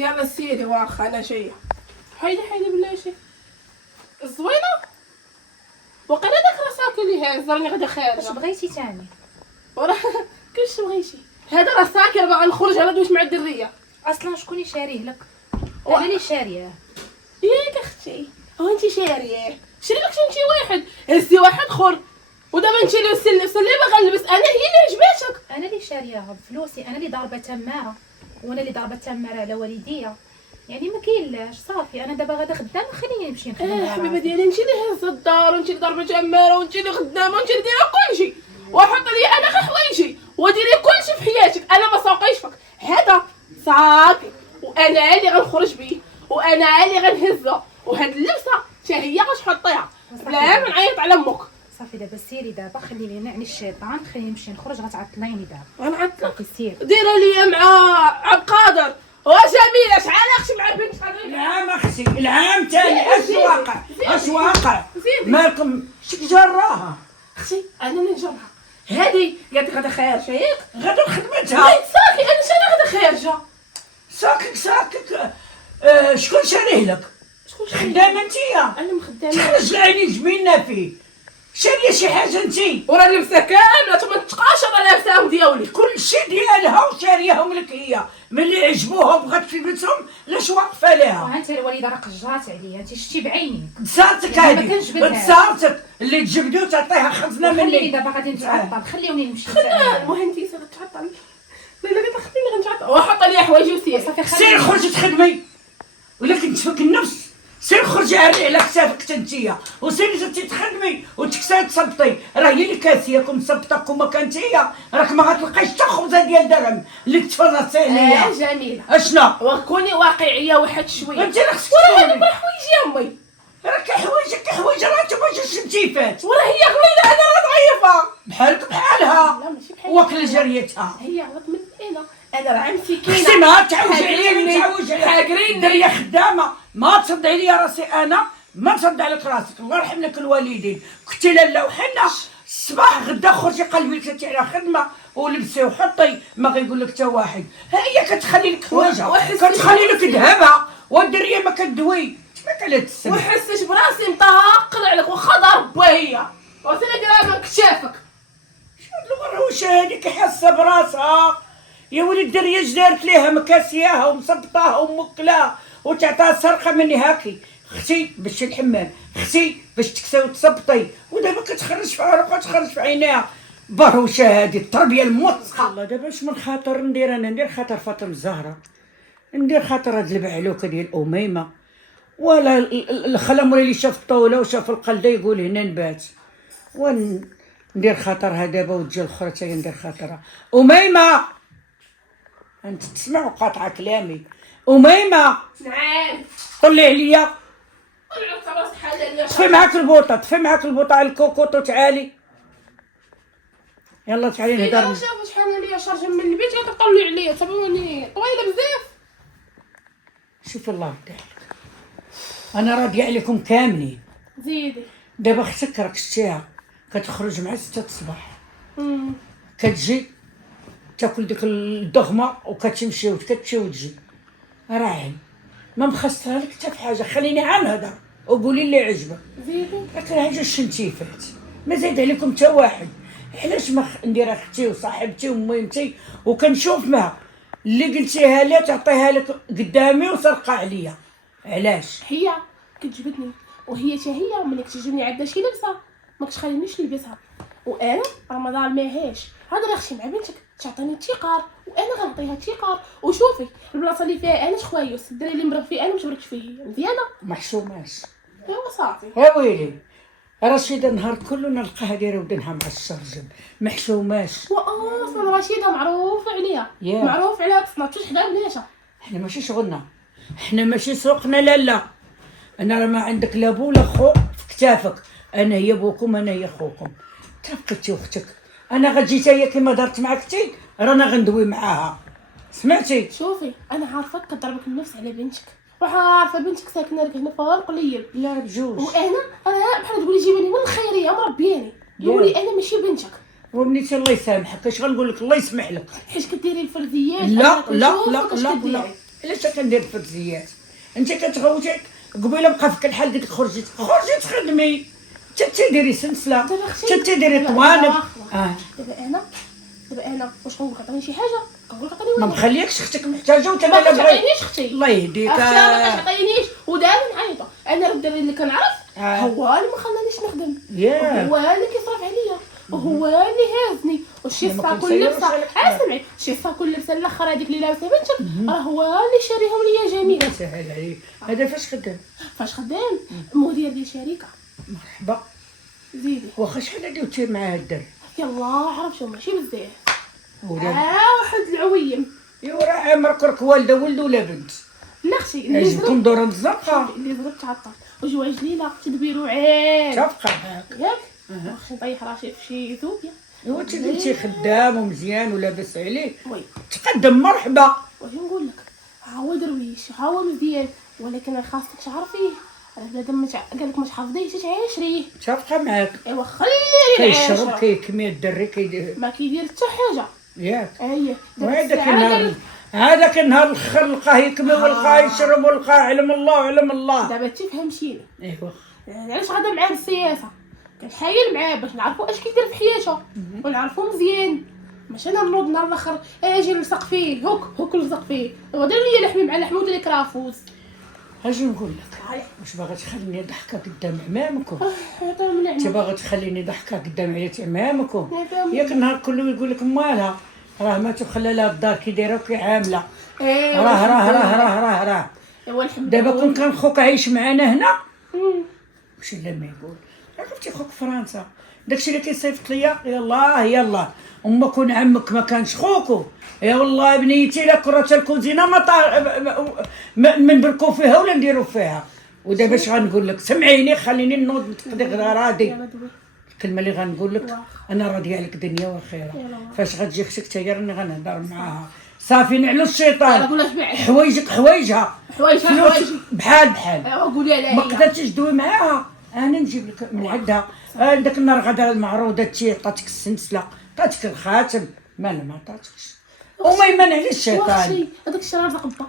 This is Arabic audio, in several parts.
يلا سيري واخا انا جايه. حيدي بلاشي الزوينه وقيلا داك راه ساكن ليها راني غدا خارجه. واش بغيتي تاني؟ وراه كلشي بغيتي. هذا راه ساكن باغا نخرج على دوش مع الدريه. اصلا شكون اللي شاريه لك؟ انا اللي شارياه. ياك اختي هو انت شاريه شري لك انت واحد هزي واحد اخر ودابا انت اللي باغا نلبس انا هي اللي عجباتك. انا اللي شارياها بفلوسي، انا اللي ضاربه تماره وانا اللي ضاربه تماره على والديا، يعني ما كاينلاش صافي. انا دابا غادا خدامه خليني نمشي نخدم. حبيبه ديالي انت اللي هزه الدار وانت اللي ضربه عماره وانت اللي خدامه وانت اللي دايره كلشي وحط لي انا غير حوايجي وديري كلشي في حياتك. انا ما ساوقيش فيك هذا صافي وانا اللي غنخرج بيه وانا اللي غنهزه وهاد اللبسه حتى هي غتحطيها بلا ما نعيط على امك. صافي دابا سيري دابا خليني نعني الشيطان خليني نمشي نخرج غتعطليني دابا. غنعطلك صافي سير ديرها ليا مع عبد القادر وجميله شحال اختي مع بنت العام اختي العام تاني اش واقع مالكم شك جراها اختي انا اللي نجرها هادي قالت لك غدا خارجه ياك غدا خدمتها ساكي انا شنو غدا خارجه ساكك شكون شاريه لك؟ شكون خدامه انتيا انا مخدامه تخرج العينين جميلنا فيه شاريه شي حاجه انتي ورا اللبسه كامله 18 راه لابساهم ديالي كل شيء ديالها وشاريهم لك هي ملي عجبوها وبغات تلبسهم لاش واقفه لها. انت الوالده راه قجات عليا، انت شتي بعينيك تصارتك يعني ما هذه كنجبدهاش. تصارتك اللي تجبدو تعطيها خزنه خليني مني. دابا غادي نتعطل خليوني نمشي. المهندسه غتعطل لا قالت خليني غنتعطل وحط لي حوايجي وسير صافي سير خرجي تخدمي ولكن تفك النفس. سير خرجي عري على كتافك تنتيا وسيري انتي تخدمي وتكساي تصبطي راه هي اللي كاسياكم صبطك وما كانتيا راك ما غتلقايش حتى خبزه ديال درهم اللي تفرطي عليا. جميله اشنا وكوني واقعيه واحد شويه انت راه خصك وراه هذوك تكوني حوايجي امي راك حوايجك راه انت باش شنتيفات وراه هي غليظه انا راه ضعيفه بحالك بحالها لا ماشي بحال واكله جريتها. هي غلط من انا راه مسكينه اختي ما تعوجي عليا تعوجي عليا حاقريني دريه خدامه ما تصدعي لي راسي انا ما نصدع لك راسك الله يرحم لك الوالدين. كنتي لاله وحنا الصباح غدا خرجي قلبي لك على خدمه ولبسي وحطي ما غيقول لك حتى واحد. ها هي كتخلي لك حوايجها كتخلي لك ذهبها والدريه ما كدوي تماك على السما وحسيت براسي مطاقل عليك واخا ضربه هي وصلت ديرها من كتافك. شنو الغروشه هذيك حاسه براسها يا ولد الدريه اش دارت ليها مكاسياها ومصبطاها وموكلاها وتعطيها سرقه مني هاكي. اختي باش الحمام اختي باش تكساي وتصبطي ودابا كتخرج في عروقها وتخرج في عينيها. بروشه هذه التربيه الموسخه. الله دابا اش من خاطر ندير انا ندير خاطر فاطمه الزهراء ندير خاطر هاد البعلوكه ديال اميمه ولا الخلم اللي شاف الطاوله وشاف القلده يقول هنا نبات وندير خاطرها دابا وتجي الاخرى حتى ندير خاطرها. اميمه انت تسمع وقاطعه كلامي. اميمه نعم طلي عليا طلعت راس حلال طفي معاك البوطه طفي معاك البوطه على الكوكوط وتعالي يلا تعالي اذا نهضر. شافوا شحال ليا شارجه من البيت كتطلع عليا تبوني طويله بزاف. شوفي الله يرضي عليك انا راضيه عليكم كاملين. زيدي دابا اختك راك شتيها كتخرج مع 6 الصباح كتجي تاكل ديك الضغمه وكتمشي وتجي راعي ما مخسرها لك حتى في حاجه. خليني عا نهضر وقولي اللي عجبك. زيدي راك هاجا الشنتيفات ما زايد عليكم حتى واحد. علاش ما ندير اختي وصاحبتي وميمتي وكنشوف معها اللي قلتيها لي تعطيها لك قدامي وسرقه عليا. علاش هي كتجبدني وهي حتى هي ملي كتجبني عندها شي لبسه ما كتخلينيش نلبسها وانا راه ما ظالماهاش. هضري اختي مع بنتك تعطيني التيقار وانا غنعطيها التيقار. وشوفي البلاصه اللي فيها انا شخويوس الدري اللي مرب فيه انا مش مربت فيه هي مزيانه محشوماش. ايوا صافي يا ويلي رشيده نهار كله نلقاها دايره ودنها مع الشرجم محشوماش. واصلا رشيده معروف عليها Yeah. معروف عليها تصنتوش حدا بليشه. احنا ماشي شغلنا احنا ماشي سوقنا لا انا راه ما عندك لا بو لا خو في كتافك. انا هي بوكم انا هي خوكم تبقيتي اختك. انا غتجي حتى هي كيما دارت معك تي رانا غندوي معاها سمعتي. شوفي انا عارفك كضربك النفس على بنتك وعارفه بنتك ساكنه لك هنا فوق القليل لا بجوج وانا بحال تقولي جيبيني من الخيريه مربياني قولي انا ماشي بنتك. وبنيتي الله يسامحك اش غنقول لك الله يسمح لك. حيت كديري الفرديات لا لا لا لا لا علاش كندير الفتزيات؟ انت كتغوتي قبيله بقى فيك الحال ديك خرجي تخدمي، حتى ديري سلسله، حتى ديري طوانب. دابا انا واش نقول لك عطيني شي حاجه، كنقول لك عطيني ما واحد. مخليكش اختك محتاجه وانت ما لا بغيت. تعطينيش اختي، الله يهديك. اختي ما تعطينيش ودابا معيطه. انا الدري اللي كنعرف هو اللي ما خلانيش نخدم، هو اللي كيصرف عليا، وهو اللي هازني، وشي صا كل لبسه اسمعي شي صا كل لبسه الاخر هذيك اللي لابسه بنتك راه هو اللي شاريهم ليا جميله. سهل عليك. هذا فاش خدام؟ فاش خدام؟ مدير ديال شركه. مرحبا. زيدي واخا شحال دوتي مع الدري؟ يلا عرف شو ماشي بزاف. ولاد واحد العويم. ايوا راه عمرك والده ولد ولا بنت؟ لا اختي اللي عجبكم دورة الزرقاء؟ اللي زرت تعطل وجواج ليله تدبيرو عيب شافقه هاك ياك. واخا نطيح راسي في شي اثيوبيا. ايوا انت خدام ومزيان ولاباس عليه، وي تقدم مرحبا. واش نقول لك، ها هو درويش ها هو مزيان، ولكن خاصك تعرفيه، راه بنادم قال لك ما تحافظيش تعاشريه. شافقه معاك. ايوا خليه كيشرب العاشره كيكمي الدري كيدير ما كيدير حتى حاجه. ياك. اييه هذاك النهار الاخر لقاه يكمي ولقاه يشرب ولقاه علم الله وعلم الله. دابا تفهمتيني ايوا علاش غادا معاه السياسه، كنحايل معاه باش نعرفوا اش كيدير في حياته ونعرفوا مزيان، ماشي انا نوض نهار الاخر اجي نلصق فيه هوك نلصق فيه، هو دار لي لحمي مع لحمه ودير لك رافوس. اجي نقول لك واش باغا تخليني ضحكه قدام عمامكم؟ هذا من انت العمى. باغا تخليني ضحكه قدام عيلة عمامكم؟ ياك النهار كله يقول لك مالها راه ما تخلى لها الدار كي دايره وكي عامله. راه ايوا الحمد دابا لله. كون كان خوك عايش معنا هنا واش الا ما يقول عرفتي خوك فرنسا داكشي اللي كيصيفط ليا يلا اما كون عمك ما كانش خوكو يا والله بنيتي لا كره الكوزينه ما نبركو فيها ولا نديرو فيها. ودابا اش غنقول لك؟ سمعيني خليني نوض نتقدي غير راضي. الكلمه اللي غنقول لك انا راضيه عليك دنيا واخره. فاش غتجي اختك حتى هي راني غنهضر معاها صافي نعلو الشيطان. حوايجك حوايجها بحال ايوا قولي عليا ما قدرتيش تدوي معاها انا نجيب لك من عندها. داك النهار غدا المعروضه تي عطاتك السلسله عطاتك الخاتم ما عطاتكش وما يمنعنيش الشيطان. هذاك الشيء راه زقبه.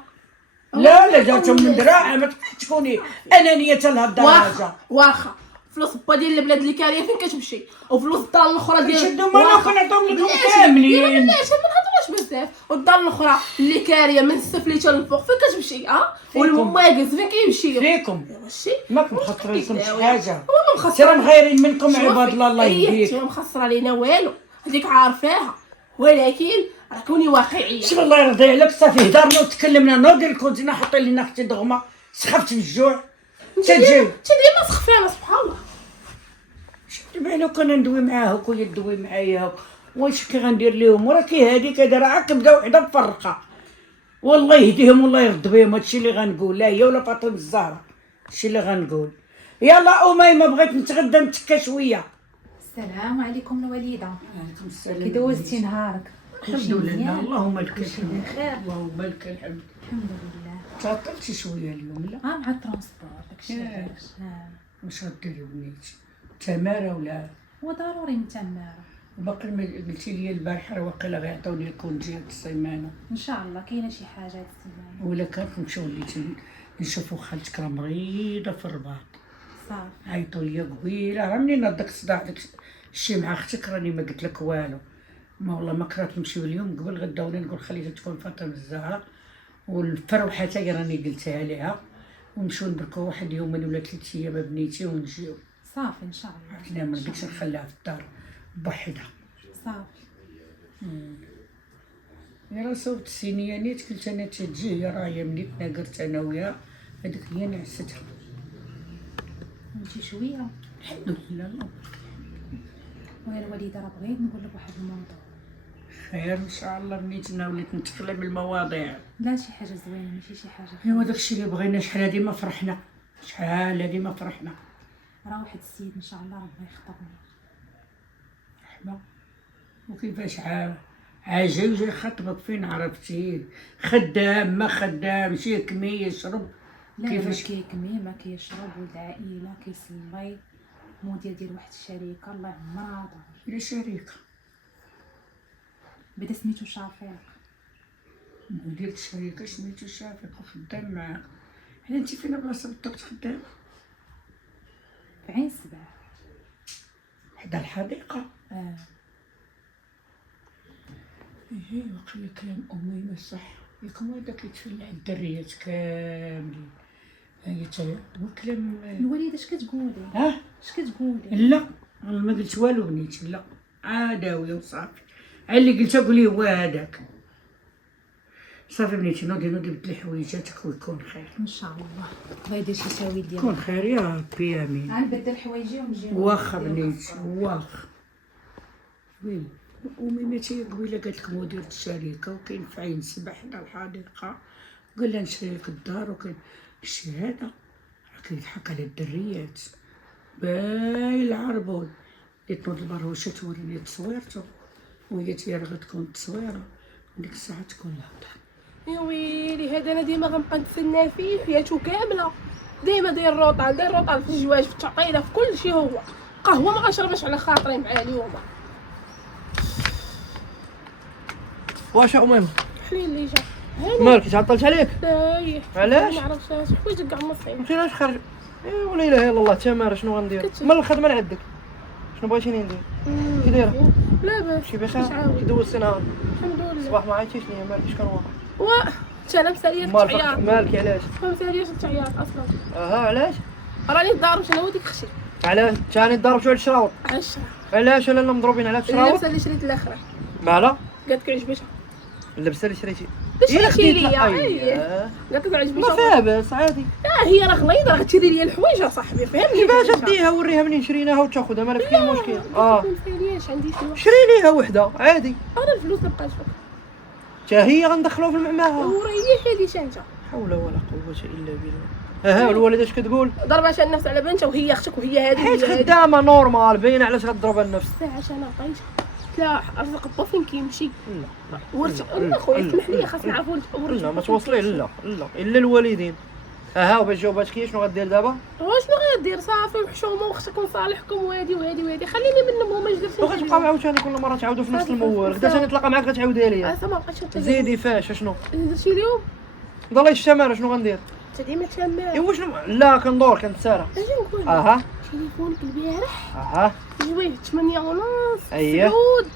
لا جاتهم من دراعه ما تكوني انانيه لهالدرجه. واخا فلوس با ديال البلاد اللي كاريه فين كتمشي وفلوس الدار الاخرى ديال شدوا مالو كنعطيهم لكم كاملين. بلاش ما نهضروش بزاف. والدار الاخرى اللي كاريه من السفلي حتى للفوق فين كتمشي والمواقز فين كيمشيو فيكم ماشي ما مخطر لكم شي حاجه. هو ما مخسر سير مغيرين منكم عباد الله يهديك. ما مخسره لينا والو هذيك عارفاها، ولكن راه كوني واقعيه. شوف الله يرضي عليك صافي هضرنا وتكلمنا نوضي الكوزينه حطي لينا اختي دغمه سخفت من الجوع تجي ما سخفانه سبحان الله. دابا لو كنا ندوي معاه وكل تدوي معايا واش كي غندير لهم وراه كي هذيك راه عاد بدا وحده مفرقه. والله يهديهم والله يرد بهم. هادشي اللي غنقول لا هي ولا فاطمه الزهراء هادشي اللي غنقول. يلا اميمه بغيت نتغدى نتكا شويه. السلام عليكم الوليده. وعليكم السلام. كي دوزتي نهارك؟ الحمد لله اللهم لك كلشي الحمد. بخير اللهم لك الحمد. الحمد لله. تعطلتي شويه اليوم لا؟ مع الترونسبور داكشي علاش. واش غديري بنيتي؟ تماره ولا؟ وضروري نتمارا. باقي قلتي لي البارحه راه واقيلا غيعطوني الكونجي هاد السيمانه. ان شاء الله كاينه شي حاجه هاد السيمانه. ولا كانت نمشيو نشوفوا خالتك راه مريضه في الرباط. صافي عيطوا لي قبيله راه منين هاد داك الصداع داك الشي مع اختك راني ما قلت لك والو. ما والله ما كرهت نمشيو اليوم قبل غداوني نقول خليها تكون فاطمه الزهراء والفروحه حتى هي راني قلتها ليها ونمشيو نبركو واحد يومين ولا 3 ايام بنيتي ونجيو. صافي ان شاء الله. عرفتي ما رضيتش نخليها في الدار بوحدها. صافي يا راه صوت السينيه نيت قلت انا تجي هي راهي منيت ناقرت انا وياها هذيك هي نعستها. نمشي شويه. الحمد لله. ويا الوليده راه بغيت نقول لك واحد الموضوع. خير ان شاء الله بنيتنا وليت نتكلم المواضيع. لا شي حاجه زوينه ماشي شي حاجه. ايوا داكشي اللي بغينا شحال هادي ما فرحنا شحال هادي ما فرحنا. راه واحد السيد ان شاء الله راه بغا يخطبني. مرحبا. وكيفاش عاجل جاي خطبك فين عرفتيه؟ خدام ما خدامش يكمي يشرب لا كيفاش؟ ما كيكمي ما كيشرب ولد عائله كيصلي مدير ديال واحد الشركه الله يعمرها دار. لا شريكه بدا سميتو شفيق. مدير الشركة سميتو شافق وخدام معاك. حنا انت فين بلاصة بالضبط خدام؟ في عين السبع. حدا الحديقة. ايه وقيل كلام امي ما صح، ياكم هذاك اللي تفلح الدريات كاملين. هي تا وكلام. الوالده اش كتقولي؟ اش كتقولي؟ لا ما قلت والو بنيتي، لا عاداويه وصافي. اللي قلت قولي هو هذاك. صافي بنيتي، نوضي بدلي حويجاتك ويكون خير ان شاء الله. الله يدير شي ساوي ديالك. يكون خير يا ربي امين. غنبدل حوايجي ونجي. واخا بنيتي واخا. وين امي ماشي قبيله قالت لك مدير الشركه وكاين في عين السبع حدا الحديقه، قال لها نشري لك الدار وكاين الشهاده. كيضحك على الدريات باي العربون. قلت نوض البروشه توريني تصويرته، وهي تيرا غتكون التصويره وديك الساعه تكون الهضره. يا ويلي هذا انا ديما غنبقى نتسنى فيه حياته كامله، ديما داير روطال في الجواج في التعطيله في كل شيء. هو قهوه ما غنشربش على خاطري معاه اليوم. واش اميمه حليل اللي جا مالك تعطلت عليك؟ لا علاش؟ ما عرفتش اش حوايجك كاع مصعين. قلت علاش خارج؟ ولا اله الا الله تماره شنو غندير؟ من الخدمه لعندك شنو بغيتيني ندير؟ كي دايره؟ لاباس شي بخير؟ كي دوزتي نهار؟ الحمد لله. الصباح ما عيطتيش ليا مالك اش كان واقع؟ انت انا مساليه التعياط. مالك علاش؟ مساليه التعياط اصلا. علاش؟ راني ضاربت انا وديك اختي. علاش؟ ثاني ضربتو على الشراوط. علاش؟ علاش انا مضروبين على الشراوط؟ اللبسه اللي شريت الاخره مالا؟ قالت لك عجبتها. اللبسه اللي شريتي؟ شريتي ليا. قالت لك ما عجبتها. فيها باس عادي. هي راه غليظه، راه تشري لي الحوايج صاحبي، فهمني. كيفاش ديها وريها منين شريناها وتاخذها مالك كاين مشكل. ما مسالياش عندي فلوس. شري ليها وحده عادي. انا الفلوس ما بقاش فيك. حتى هي غندخلوها في المعماها. وريحي لي شانجه. حول ولا قوة إلا بالله. الوالدة اش كتقول؟ ضربات النفس على بنتها وهي اختك وهي هذه حيت خدامة نورمال باينة علاش غتضربها النفس. ساعة انا عطيتها. لا رزق الله فين كيمشي. لا ورث خويا سمح لي خاصنا نعرفوا لا ما توصلي لا إلا الوالدين. وباش جاوباتك هي شنو غدير دابا؟ شنو غادير صافي وحشومه واختك وصالحكم وهادي خليني منهم وما جدرتش. وغتبقى عاوتاني كل مرة تعاودوا في نفس الموال، غدا ثاني نتلاقى معاك غتعاوديها ليا. ما بقاش زيدي فاش شنو؟ درتي اليوم ضل الشمارة شنو غندير؟ انت ديما تشمر. ايوا شنو؟ لا كندور كنتسارع. اجي نقول تليفونك البارح جويه 8:30. اييه سعود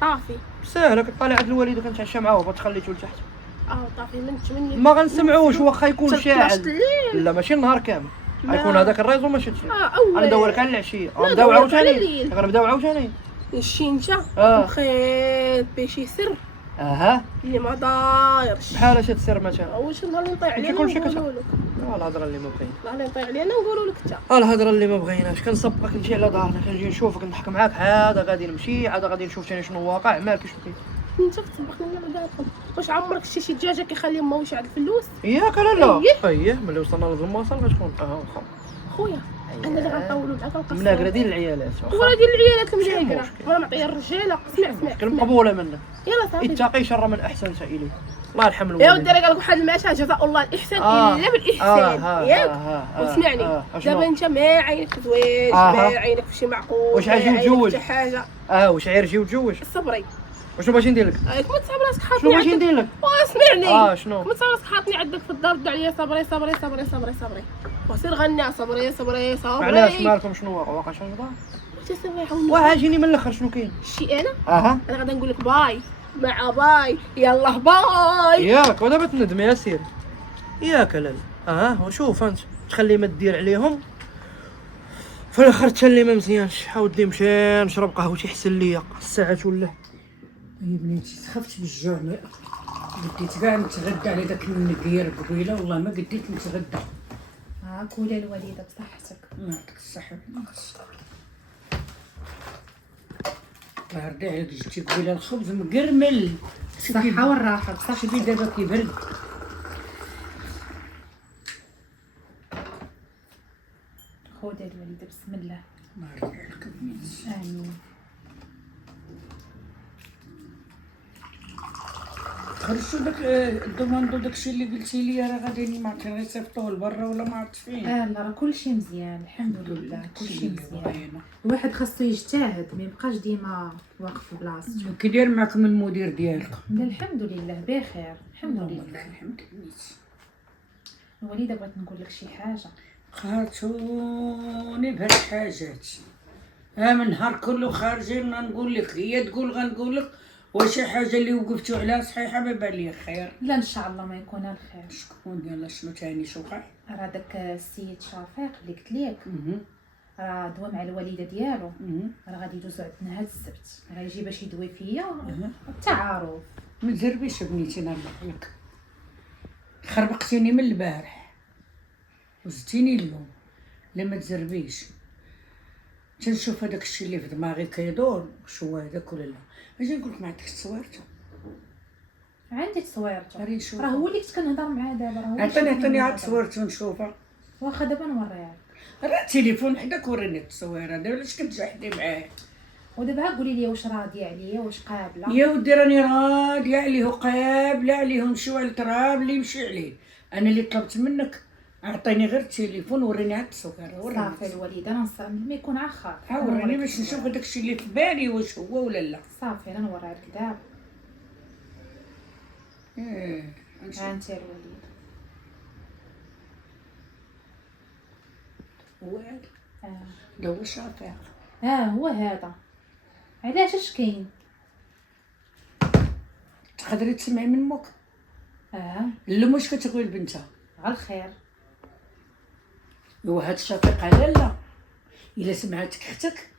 طافي. ساهلة كطالع عند الوالد وكنتعشى معاه وبتخليتو لتحت. طافي من 8. ما غنسمعوش واخا يكون شاعل. الليل. لا ماشي النهار كامل. غيكون هذاك الريزو ما شدش. غندور لك على العشيه. غنبداو عاوتاني. غنبداو عاوتاني. الشينجه بخيت بشي سر اللي ما دايرش. بحال اش السر مثلا؟ واش النهار اللي نطيع عليه كلشي نقولوا لك. الهضره اللي ما بغينا. النهار اللي نطيع عليه انا نقولوا لك انت. الهضره اللي ما بغيناش كنسبقك نجي على دارنا كنجي نشوفك نضحك معاك عاد غادي نمشي عاد غادي نشوف ثاني شنو واقع مالك اش بكيت. انت كتسبقني على داركم. واش عمرك شتي شي دجاجه كيخلي ما واش عاد الفلوس؟ ياك لا اييه ملي وصلنا للمواصل غتكون واخا خويا انا اللي غنطولوا معاك نقصر مناقره ديال العيالات ورا ديال العيالات المناقره وانا معطيه الرجاله. اسمع كنقبوله منك. يلا صافي اتقي شر من احسنت اليه. الله يرحم يا الوالدين. ودي راه قال لك واحد المثل جزاء الله الاحسان الا بالاحسان ياك. واسمعني دابا انت ما عينك زويج ما عينك في شي معقول واش عاجي نتزوج شي حاجه واش عيرجي وتزوج صبري. وشنو باغي ندير لك؟ كنت تصاوب راسك حاطني شنو باغي ندير لك؟ اسمعني شنو؟ كنت تصاوب راسك حاطني عندك في الدار تدعي عليا صبري صبري صبري صبري صبري وسير غنى صبري صبري صبري. علاش مالكم شنو واقع شنو وضع؟ تسوي عاوني وعاجيني من الاخر شنو كاين؟ شي انا انا غادا نقول لك باي مع باي يلا باي ياك ودابا تندم يا سير ياك لالا. وشوف انت تخلي ما دير عليهم في الاخر تشلي ما مزيانش. حاودي نمشي نشرب قهوتي حسن ليا الساعه ولا. يا بنيتي خفت بالجوع بديت كاع نتغدى على داك النقير قبيله والله ما قديت نتغدى. كولي الوالده بصحتك. الله يعطيك الصحه. الله يرضي عليك جبتي قبيله الخبز مقرمل. الصحه والراحه بصح. شوفي دابا كيبرد. خذي الوالده بسم الله. الله يرضي عليك بنيتي. امين. خرجتو داك الدوموندو داكشي اللي قلتي لي راه غادي ما عرفتش غيصيفطوه لبرا ولا ما عرفت فين. لا راه كلشي مزيان الحمد لله، كلشي اللي مزيان. بغينا. الواحد خاصو يجتهد، ما يبقاش ديما واقف في بلاصتو. كي داير معكم المدير ديالك؟ لا الحمد لله بخير الحمد اللهم لله. لك الحمد بنيتي. الوالده بغيت نقول لك شي حاجه. قهرتوني بهاد الحاجات. من نهار كله خارجين نقول لك، هي تقول غنقول لك، وشي حاجه اللي وقفتوا عليها صحيحه ما بان لي خير. لا ان شاء الله ما يكون الخير. شكون يلا شنو تاني شو وقع؟ راه داك السيد شفيق اللي قلت لك راه دوا مع الوالده ديالو، راه غادي يدوزو عندنا هاد السبت، راه يجي باش يدوي فيا التعارف. ما تزربيش بنيتي نربح لك، خربقتيني من البارح وزتيني اليوم. لا ما تزربيش، تنشوف هذاك الشيء اللي في دماغي كيدور شو هذاك ولا لا. اجي نقول لك ما عندكش تصويرته. عندي تصويرته، غادي نشوف. راه هو اللي كنت كنهضر معاه دابا، راه هو اللي عطيني كنهضر عاد معاه. تصويرته نشوفها. واخا دابا نوريها لك. راه التليفون حداك وريني التصويره دابا علاش كتجحدي معاه؟ ودابا قولي لي واش راضيه عليا، واش قابله. يا ودي راني راضيه عليه وقابله عليه ونمشيو على التراب اللي يمشي عليه. انا اللي طلبت منك اعطيني غير التليفون وريني هاد التصويره. وريني صافي الوالده انا نصمم ما يكون عخاط. وريني باش نشوف هذاك الشيء اللي في بالي واش هو ولا لا. صافي انا نوريها لك دابا. نشوف. ها انت الوالده. هو هذا لا هو شافع. هو هذا. علاش اش كاين؟ تقدري تسمعي من موك. لا واش كتقول بنتها؟ على الخير. هو هاد الشفيق على لا الا سمعتك اختك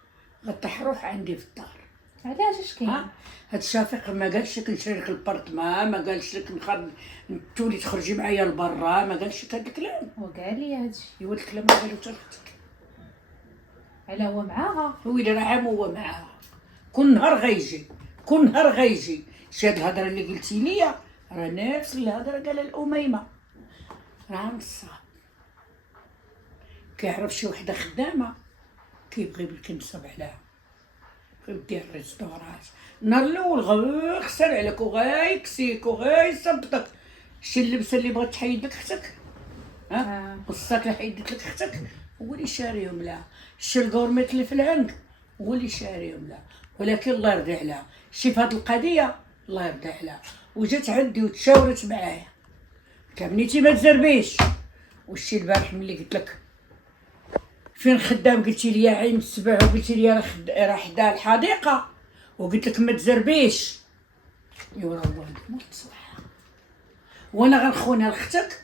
غطيح روح عندي في الدار. علاش اش كاين؟ هاد الشفيق ما قالش لك نشري لك البارتمان، ما قالش لك تولي تخرجي معايا لبرا، ما قالش لك هاد الكلام. هو قال لي هادشي. ايوا الكلام ما قالو حتى لختك. على هو معاها. ويلي راه عام هو معاها، كل نهار غيجي كل نهار غيجي. شي هاد الهضره اللي قلتي ليا راه نفس الهضره قالها الاميمه، راه نصاب. كيعرف شي وحده خدامه كيبغي بلك ينصب عليها، كيدير ريستورات. النهار الاول غيخسر عليك وغيكسيك وغيصبطك. شي اللبسه اللي بغات تحيد لك اختك، والصاك اللي حيدت لك اختك هو اللي شاريهم لها. شي الكورميت اللي في العنق هو اللي شاريهم لها. ولكن الله يرضي عليها، شي في هاد القضيه الله يرضي عليها. وجات عندي وتشاورت معايا، قلت لها بنيتي ما تزربيش. والشي البارح ملي قلت لك فين خدام قلتي لي عين السبع، وقلتي لي راه حدا الحديقه، وقلت لك ما تزربيش. ايوا راه هو موت صباح. وانا غنخونها لاختك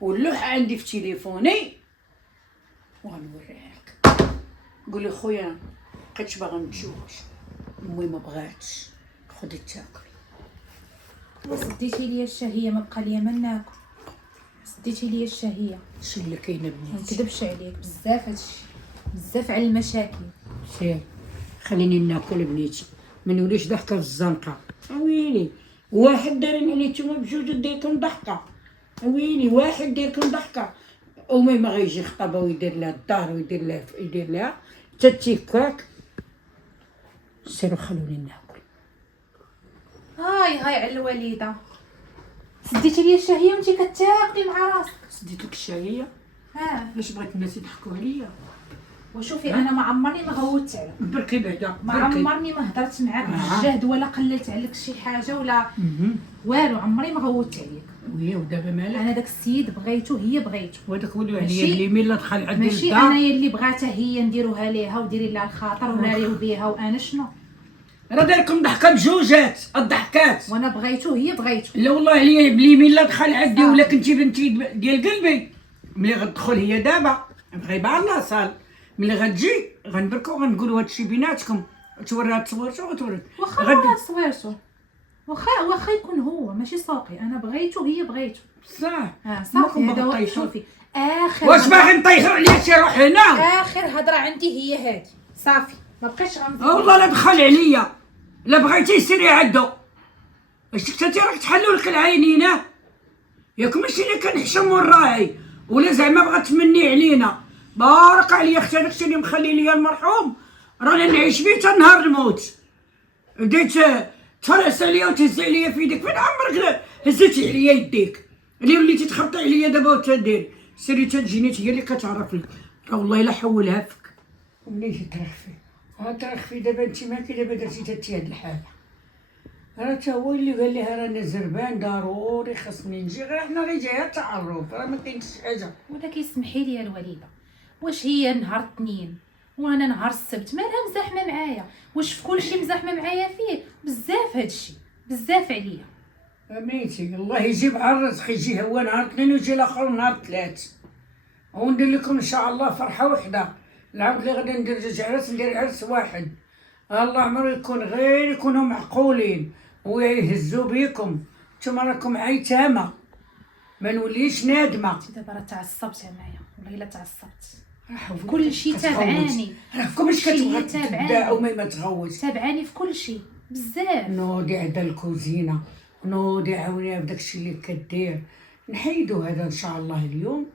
واللوحه عندي في تليفوني وغنوريها لك. قولي خويا بقيتش باغا نتزوج، امي ما بغاتش، خدي تاكلي. سديتي لي الشهيه، ما بقى ليا ما ناكل. سديتي لي الشهيه. شي اللي كاينه ما بنيتي. نكذبش عليك، بزاف هادشي، بزاف على المشاكل. سير خليني ناكل بنيتي، ما نوليش ضحكه في الزنقه. ويلي واحد دارين عليه نتوما بجوج ديركم ضحكه. ويلي واحد ديركم ضحكه. امي ما غيجي خطابه ويدير لها الدار ويدير لها حتى تيكاك. سيروا خلوني ناكل. هاي على الوالده. سديتي لي الشهيه وانتي كتاكلي مع راسك. سديت لك الشهيه. علاش بغيت الناس يضحكوا عليا؟ وشوفي انا ما عمرني ما غوتت عليك، بركي بعدا ما عمرني ما هضرت معاك بالجهد ولا قللت عليك شي حاجه ولا والو، عمري ما غوتت عليك. وهي ودابا مالك؟ انا داك السيد بغيتو، هي بغيتو. وهذاك ولو عليا ماشي- اللي ملي دخل عندي ماشي للدار. انايا اللي بغاتها هي نديروها ليها وديري لها الخاطر وناريو بيها، وانا شنو؟ راه دايركم ضحكه بجوجات الضحكات. وانا بغيتو هي بغيتو. لا والله عليا بلي ملي دخل عندي ولا كنتي بنتي ديال قلبي. ملي غتدخل هي دابا غيبه على الله صال، ملي غتجي غنبركو غنقولوا هادشي بيناتكم، توريها تصويرتو وغتوري. واخا انا صويرتو، واخا يكون هو ماشي ساقي، انا بغيتو هي بغيتو. صح. صافي ما هذا هو. بطيشو. شوفي اخر واش هضرة- باغي نطيحوا عليا شي روح هنا؟ اخر هضره عندي هي هادي، صافي ما بقيتش غنزيد. والله لا دخل عليا، لا بغيتي سيري عندو. واش كنتي راك تحلوا لك العينين؟ ياك ماشي اللي كنحشم ونراعي ولا زعما بغات تمني علينا. بارك عليا اختي، داكشي اللي مخلي ليا المرحوم رانا نعيش بيه حتى نهار الموت. بديت تفرس عليا وتهز عليا في يدك. فين عمرك هزيتي عليا يديك اللي وليتي تخبطي عليا دابا وتديري سيري تجيني هي اللي كتعرفني. راه والله الا حولها فيك وملي ترخفي ترخفي دابا انت ماكي دابا درتي تاتي هاد الحاله. راه تا هو اللي قال لي رانا زربان ضروري خاصني نجي غير حنا غير جايه تعرف راه ما كاينش حاجه. ولكن اسمحي لي يا الوالده، واش هي نهار الاثنين وانا نهار السبت مالها مزاحمه معايا؟ واش في كلشي مزاحمه معايا فيه؟ بزاف هادشي بزاف عليا. اميتي الله يجيب على الرزق، يجي هو نهار اثنين ويجي الاخر نهار ثلاث، وندير لكم ان شاء الله فرحه وحده. العاود اللي غادي ندير جوج عرس ندير عرس واحد. الله عمرو يكون غير يكونوا معقولين ويهزوا بيكم. نتوما راكم عيتامه ما نوليش نادمه. انت دابا راه تعصبت معايا والله الا تعصبت. في كلشي تابعاني، راكم اش كتبغي تابعاني. تبدا وما تغوت. تابعاني في كلشي بزاف. نوضي عدا الكوزينه، نوضي عاونيها بداكشي اللي كدير. نحيدو هذا ان شاء الله اليوم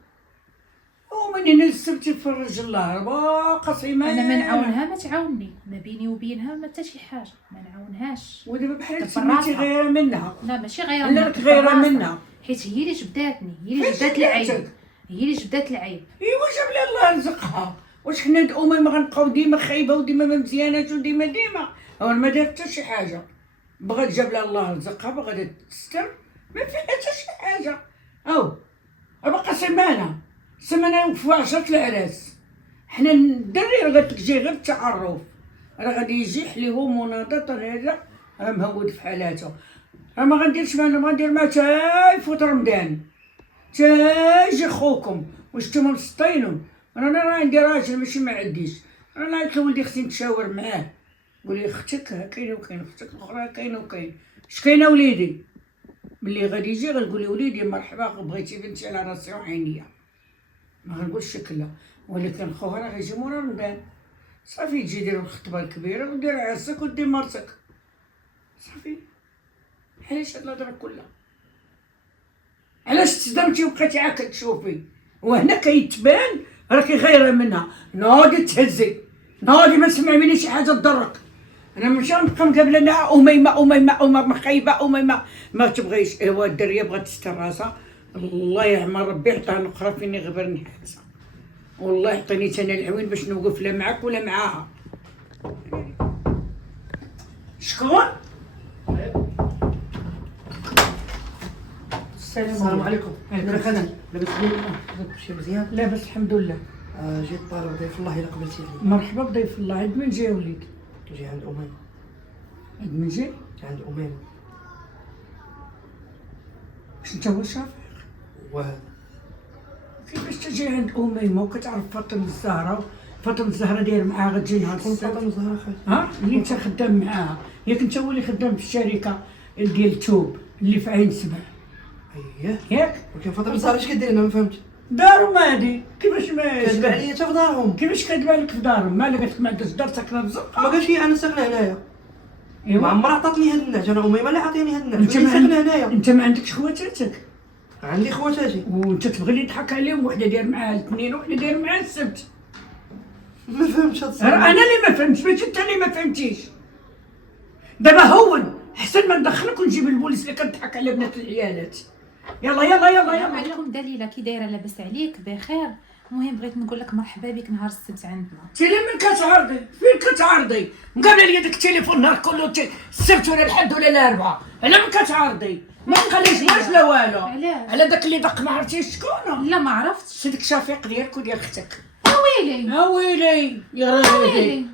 ومنين السبت يفرج الله قصيمه. انا ما نعاونها ما تعاوني، ما بيني وبينها ما حتى شي حاجه، ما نعاونهاش. ودابا بحال دبر سميتي راسها. غير منها. لا ماشي غير لا دبر غير راسها. منها. حيت هي اللي جبداتني، هي اللي فاش جبدات العيب، جبداتك؟ هي اللي جبدات العيب. ايوا جاب لي الله رزقها. واش حنا الامم ما غنبقاو ديما خايبه وديما ما مزياناش وديما هو ما دارت حتى شي حاجه. بغات جاب لها الله رزقها بغات تستر ما فيها حتى شي حاجه. او باقا سمانه يوقفوا 10 العراس. حنا الدري قالت لك جاي غير التعرف، راه غادي يجي يحليهم مناضه هذا راه مهود في حالاته. راه ما غنديرش معنا، ما غندير معاه تا يفوت رمضان تا يجي خوكم. واش نتوما مسطينون؟ انا راه عندي راجل ماشي ما عنديش. انا قلت لولدي خصني نتشاور معاه. قولي اختك كاينه وكاين، اختك الاخرى كاينه وكاين. اش كاينه وليدي؟ ملي غادي يجي غنقولي وليدي مرحبا بغيتي بنتي على راسي وعينيا، ما غنقولش شكلها. ولكن خوها راه غيجي مورا رمضان صافي تجي دير الخطبه الكبيره ودير عرسك ودير مرتك صافي. علاش هاد الهضره كلها؟ علاش تصدمتي وبقيتي عا كتشوفي؟ وهنا كيتبان راكي غايره منها. نوضي تهزي، نوضي ما تسمعي مني شي حاجه تضرك. انا ماشي غنبقى مقابله لها أميمة خايبه أميمة ما تبغيش. ايوا الدريه بغات تستر راسها. الله يعمر ربي عطاها الاخرى فيني غبر نحاسه. والله عطيني انا العوين باش نوقف لا معاك ولا معاها. شكون؟ السلام عليكم. انا خالد لاباس شي مزيان؟ لاباس الحمد لله. جيت طالب ضيف الله الا قبلتي لي. مرحبا بضيف الله. عند من جاي وليد؟ جاي عند امين. عند من جاي؟ عند امين. باش انت هو شافع؟ وهذا كيفاش تجي عند أميمة وكتعرف فاطمة الزهراء؟ فاطمة الزهراء داير معاها غتجي نهار شكون السبت. فاطمه الزهراء خالتي؟ ها اللي انت خدام معاها، ياك انت هو اللي خدام في الشركة ديال التوب اللي في عين سبع اييه. ياك؟ ولكن فاطمه الزهراء اش كدير؟ انا ما فهمتش. دارهم هادي كيفاش ما كاتب عليا حتى في دارهم. كيفاش كاتبه لك في دارهم؟ مالك قالت لك ما عندكش دار ساكنه في الزنقة؟ ما قالش لي انا ساكنه هنايا. ما ايوا عمرها عطاتني هاد النعج. انا اميمه اللي عطيني هاد النعج. انت وهي ما ساكنه عندك هنايا. انت ما عندكش خواتاتك عندي خواتاتي. وانت تبغي لي تضحك عليهم. وحده داير معاها الاثنين وحده داير معاها السبت. ما فهمتش هاد راه انا الصراحه. اللي ما فهمتش ماشي انت اللي ما فهمتيش. دابا هون احسن ما ندخلك ونجيب البوليس اللي كتضحك على بنات العيالات. يلا يلا يلا السلام يلا. عليكم دليله، كي دايره؟ لاباس عليك؟ بخير. المهم بغيت نقول لك مرحبا بك نهار السبت عندنا. تيلي من كتعرضي؟ فين كتعرضي؟ مقابله ليا داك التليفون النهار كله السبت ولا الحد ولا الاربعاء. على من كتعرضي؟ ما تخليش ماش لا والو. علاش؟ على داك اللي دق ما عرفتيش شكون؟ لا ما عرفتش. سي ديك شفيق ديالك وديال اختك. ويلي ويلي يا راجل ويلي.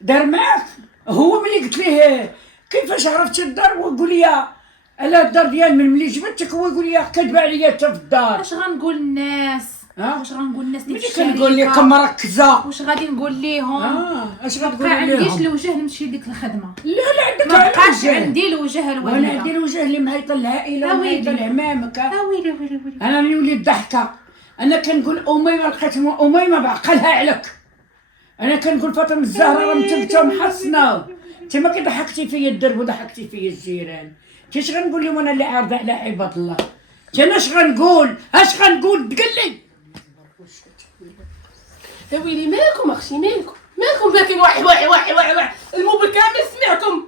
دار معاك؟ هو ملي قلت ليه كيفاش عرفتي الدار ويقول لي على الدار ديال من ملي جبتك، هو يقول لي كذبه عليا حتى في الدار. واش غنقول الناس؟ ها؟ واش غنقول الناس ديال ملي الشركه؟ كنقول لك مركزه. واش غادي نقول ليهم؟ اش ما غتقول بقى عنديش لهم؟ الوجه نمشي لديك الخدمه. لا لا عندك ما بقاش الوجه. عندي الوجه وانا الوالده. عندي الوجه اللي معيط العائله ومعيط لعمامك. ويلي ويلي ويلي. انا نولي الضحكه. انا كنقول اميمه لقيت اميمه بعقلها عليك. انا كنقول فاطمه الزهراء راه مثبته ومحصنه. انت ما كضحكتي فيا الدرب وضحكتي فيا الجيران. اش غنقول لهم انا اللي عارضه على عباد الله؟ انا اش غنقول؟ اش غنقول؟ تقول لي يا ويلي مالكم اختي؟ مالكم باكين؟ واحد الموبل كامل سمعكم.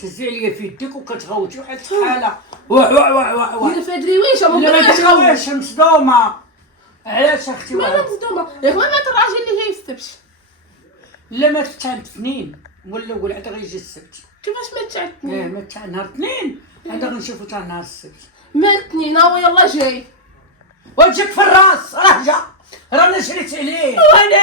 كتهزي عليا في يديك وكتغوتي وحال الحاله واه واه واه واه واه. دير في هاد الرويشه لا ممكن ما يتخوف. تخوفش مصدومه. علاش اختي مالا واه؟ مصدومه ياك ما مات الراجل اللي جاي السبت. لا ما تاع الاثنين ولا اول عاد غيجي السبت. كيفاش مات تاع اه الاثنين؟ ما تاع نهار الاثنين عاد غنشوفو تاع نهار السبت. مال الاثنين هو يلا جاي. وجهك في الراس راه جا رانا شريت عليه. وناري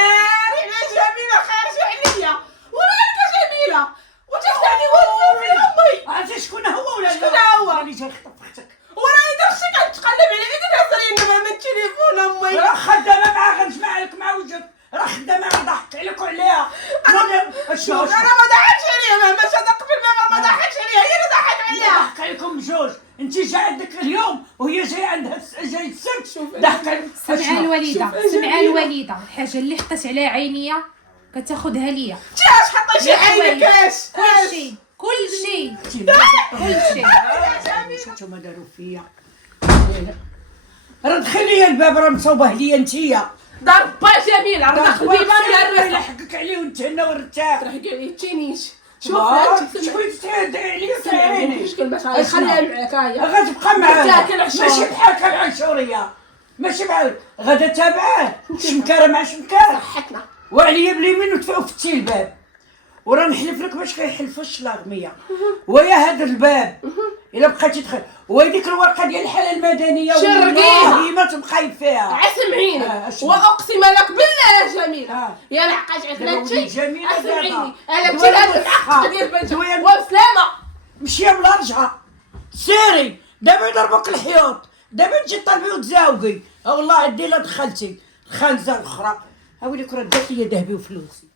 يا جميله خارجه عليا ونارك يا جميله وتفتحني وين في امي. عرفتي شكون هو ولا لا؟ شكون هو؟ راني جاي نخطف اختك. وراني داكشي كنتقلب على يدي تهز لي النمره من التليفون امي. راه خدامه معاها غنجمع لك مع وجهك. راه خدامه غنضحك عليك وعليها. شنو انا ما ضحكش عليها مهما صدق في الباب ما ضحكش عليها هي اللي ضحك عليها. ضحك عليكم بجوج. انت جاي عندك اليوم وهي جاي عندها جاي السبت. شوف ضحك عليك. سمعة الوالده، شوف سمعة الوالده، الحاجه اللي حطت عليها عينيا كتاخذها ليا. اش حطيتي عينك اش كلشي كلشي كلشي. شفتوا داروا فيا. راه دخل لي الباب راه مصوبه ليا انتيا. ضربة جميلة رزق البيبان ديال الرزق. يلحقك عليه وانتهنا ونرتاح. تحكي عليه تشينيش. شوف شكون تهدى عليا سامعني. مشكل باش خليها معاك هاهي. غتبقى معاه. تاكل عشور. ماشي بحالك العنشوريه. ماشي بحال غدا تابعاه شمكاره مع شمكاره. صحتنا. وعليا باليمين وفتي الباب. وراه نحلف لك باش كيحلفوش لاغميه. ويا هذا الباب الا بقيتي تدخل وهذيك الورقه ديال الحاله المدنيه شرقيها. والله ما تبقاي فيها. عسم عينك أشنو؟ واقسم لك بالله يا جميله. يا لحقات على دابا هادشي. وليت جميلة عسم دابا. عيني انا دويا كنت هاد الوسخة. الحق ديال بنتك دويا وبسلامه. مشي بلا رجعه سيري دابا يضربوك الحيوط. دابا تجي طالبي وتزاوقي. والله عندي لا دخلتي الخنزه الاخرى. هاوليك راه دات لي ذهبي وفلوسي.